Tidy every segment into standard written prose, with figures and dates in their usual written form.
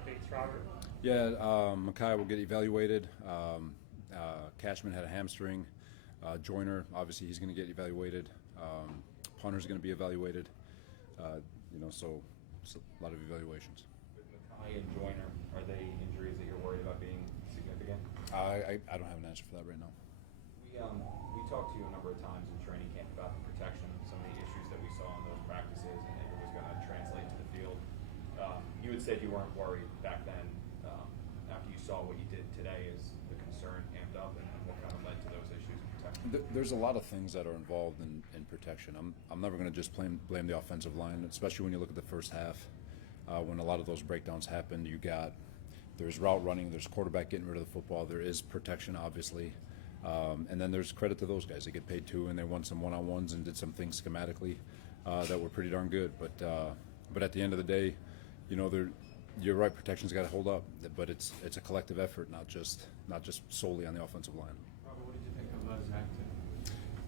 updates, Robert? Yeah, Makai will get evaluated. Cashman had a hamstring. Joyner, obviously, he's going to get evaluated. Punter's going to be evaluated. So a lot of evaluations. With Makai and Joyner, are they injuries that you're worried about being significant? I don't have an answer for that right now. We talked to you a number of times in training camp about the protection, some of the issues that we saw in those practices, and if it was going to translate to the field. You had said you weren't worried back then. After you saw what you did today, is the concern amped up, and what kind of led to those issues in protection? There's a lot of things that are involved in protection. I'm never going to just blame the offensive line, especially when you look at the first half. When a lot of those breakdowns happened, there's route running, there's quarterback getting rid of the football, there is protection, obviously. And then there's credit to those guys. They get paid too, and they won some one-on-ones and did some things schematically that were pretty darn good. But at the end of the day, you're right. Protection's got to hold up, but it's a collective effort, not just solely on the offensive line. Robert, what did you think of Zach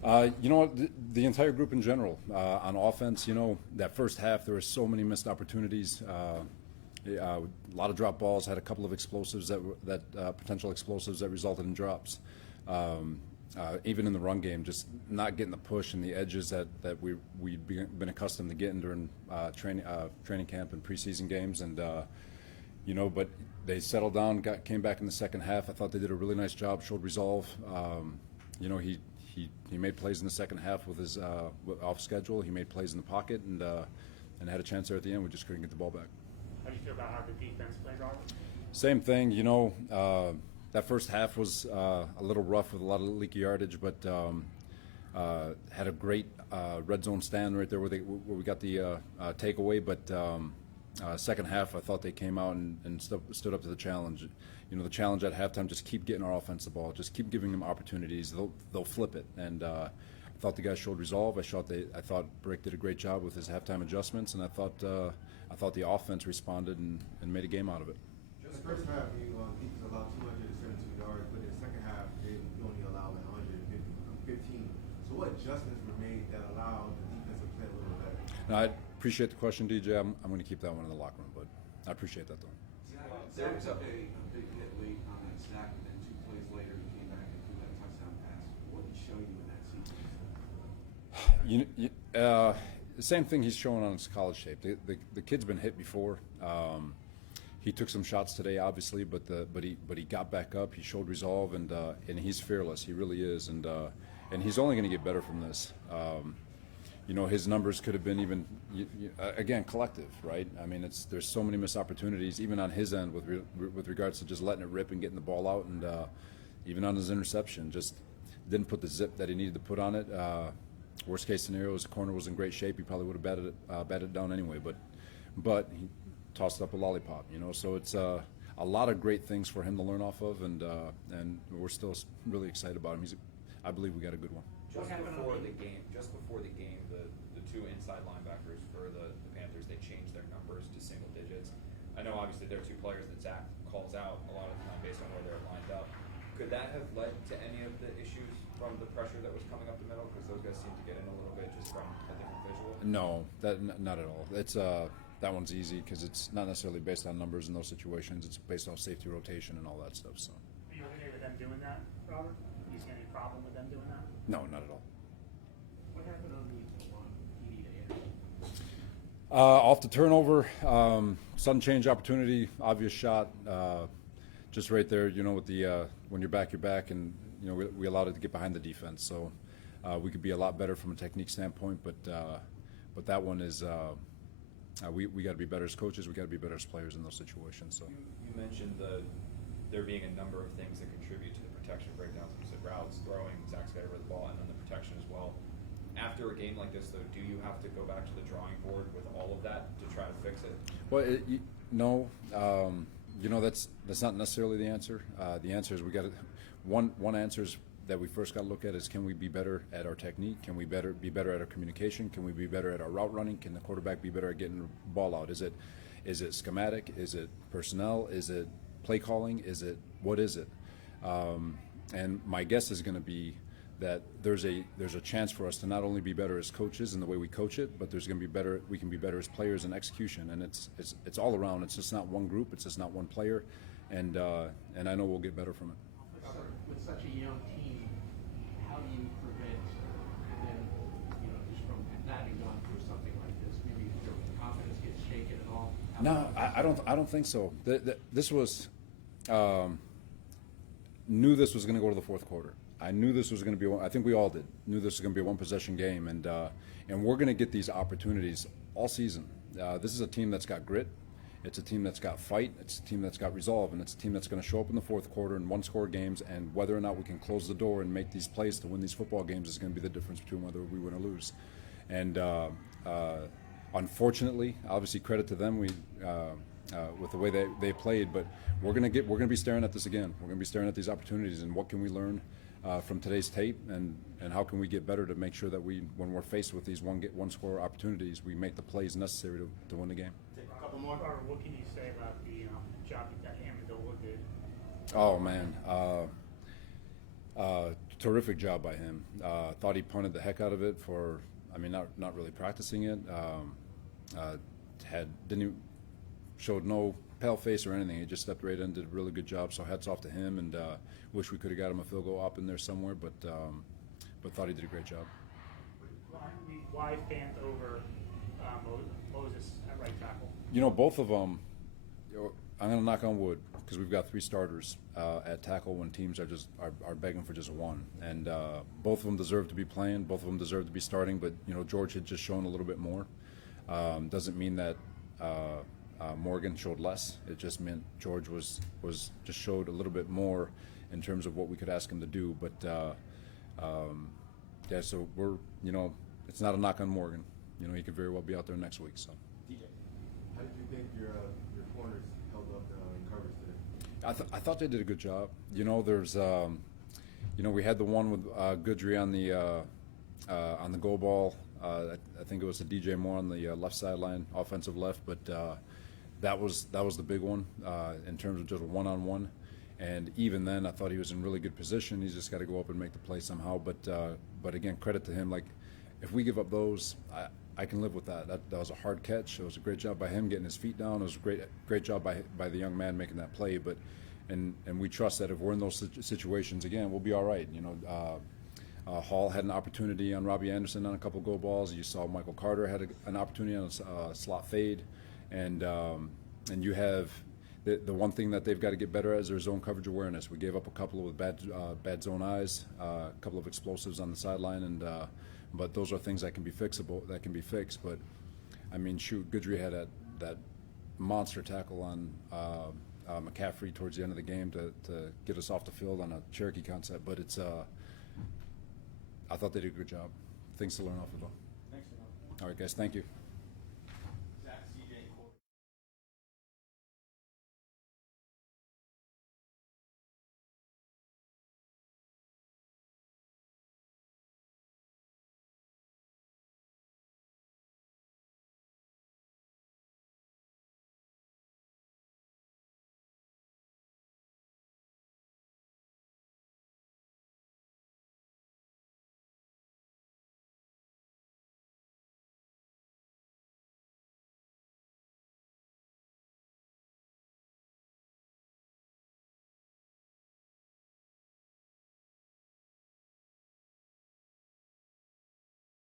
today? The entire group in general on offense. That first half there were so many missed opportunities. A lot of drop balls. Had a couple of explosives potential explosives that resulted in drops. Even in the run game, just not getting the push and the edges that we'd been accustomed to getting during training camp and preseason games, and but they settled down, came back in the second half. I thought they did a really nice job, showed resolve. He made plays in the second half with his off schedule. He made plays in the pocket and had a chance there at the end. We just couldn't get the ball back. How do you feel about how the defense played, Robert? Same thing, that first half was a little rough with a lot of leaky yardage, but had a great red zone stand right there where we got the takeaway. But second half, I thought they came out and stood up to the challenge. The challenge at halftime: just keep getting our offense the ball, just keep giving them opportunities. They'll flip it, and I thought the guys showed resolve. I thought Brick did a great job with his halftime adjustments, and I thought the offense responded and made a game out of it. In the first half, you defense allowed 272 yards, but in the second half, you only allowed 115. So what adjustments were made that allowed the defense to play a little better? No, I appreciate the question, DJ. I'm going to keep that one in the locker room, but I appreciate that, though. Zach took a big hit late on that sack, and then 2 plays later he came back and threw that touchdown pass. What did he show you in that sequence? The same thing he's showing on his college tape. The kid's been hit before. He took some shots today, obviously, but he got back up. He showed resolve, and he's fearless. He really is, and he's only going to get better from this. His numbers could have been even again collective, right? I mean, there's so many missed opportunities, even on his end with regards to just letting it rip and getting the ball out, and even on his interception, just didn't put the zip that he needed to put on it. Worst case scenario, his corner was in great shape. He probably would have batted it down anyway, but he tossed up a lollipop, so it's a lot of great things for him to learn off of, and we're still really excited about him. I believe we got a good one. Just before the game, the 2 inside linebackers for the Panthers, they changed their numbers to single digits. I know obviously they're 2 players that Zach calls out a lot of the time based on where they're lined up. Could that have led to any of the issues from the pressure that was coming up the middle? Because those guys seem to get in a little bit just from a different visual. No, not at all. It's that one's easy because it's not necessarily based on numbers in those situations. It's based on safety rotation and all that stuff. So. Are you okay with them doing that, Robert? Do you see any problem with them doing that? No, not at all. What happened on the one TD to end? Off the turnover, sudden change opportunity, obvious shot, just right there. With the when you're back, and we allowed it to get behind the defense. So we could be a lot better from a technique standpoint, but that one is. We got to be better as coaches. We got to be better as players in those situations. So you mentioned there being a number of things that contribute to the protection breakdowns. You said routes, throwing, Zach's got rid of the ball, and then the protection as well. After a game like this, though, do you have to go back to the drawing board with all of that to try to fix it? Well, no. That's not necessarily the answer. The answer is we got to. One answer is that we first got to look at is, can we be better at our technique? Can we be better at our communication? Can we be better at our route running? Can the quarterback be better at getting the ball out? Is it schematic? Is it personnel? Is it play calling? What is it? And my guess is going to be that there's a chance for us to not only be better as coaches in the way we coach it, but there's going to be better. We can be better as players in execution, and it's all around. It's just not one group. It's just not one player, and I know we'll get better from it. With such a young team, how do you prevent them, just from having gone through something like this? Maybe their confidence gets shaken at all? No, I don't think so. This was knew this was going to go to the fourth quarter. I knew this was going to be. I think we all did. Knew this was going to be a one-possession game, and we're going to get these opportunities all season. This is a team that's got grit. It's a team that's got fight. It's a team that's got resolve, and it's a team that's going to show up in the fourth quarter in one-score games. And whether or not we can close the door and make these plays to win these football games is going to be the difference between whether we win or lose. And unfortunately, obviously, credit to them. With the way they played, but we're going to be staring at this again. We're going to be staring at these opportunities, and what can we learn from today's tape, and how can we get better to make sure that when we're faced with these one-score opportunities, we make the plays necessary to win the game. Take a couple more. Robert, what can you say about the job that Amendola did? Oh man, terrific job by him. Thought he punted the heck out of it for. I mean, not really practicing it. Showed no pale face or anything. He just stepped right in, did a really good job. So hats off to him, and wish we could have got him a field goal up in there somewhere, but thought he did a great job. Why fans over Moses at right tackle? Both of them. I'm going to knock on wood because we've got 3 starters at tackle when teams are begging for just one, and both of them deserve to be playing. Both of them deserve to be starting, but George had just shown a little bit more. Doesn't mean that. Morgan showed less. It just meant George just showed a little bit more in terms of what we could ask him to do. But so we're it's not a knock on Morgan. He could very well be out there next week. So. DJ, how did you think your corners held up in coverage today? I thought they did a good job. There's we had the one with Goodry on the goal ball. I think it was a DJ Moore on the left sideline, offensive left, but that was the big one in terms of just a one-on-one. And even then, I thought he was in really good position. He's just got to go up and make the play somehow. But again, credit to him. Like, if we give up those, I can live with that. That was a hard catch. It was a great job by him getting his feet down. It was a great job by the young man making that play. But and we trust that if we're in those situations again, we'll be all right. Hall had an opportunity on Robbie Anderson on a couple goal balls. You saw Michael Carter had an opportunity on a slot fade, and you have the one thing that they've got to get better at is their zone coverage awareness. We gave up a couple with bad zone eyes, a couple of explosives on the sideline, and but those are things that can be fixable, that can be fixed. But I mean, shoot, Goodry had that monster tackle on McCaffrey towards the end of the game to get us off the field on a Cherokee concept. But it's I thought they did a good job. Things to learn off of, though. Thanks, All right, guys. Thank you.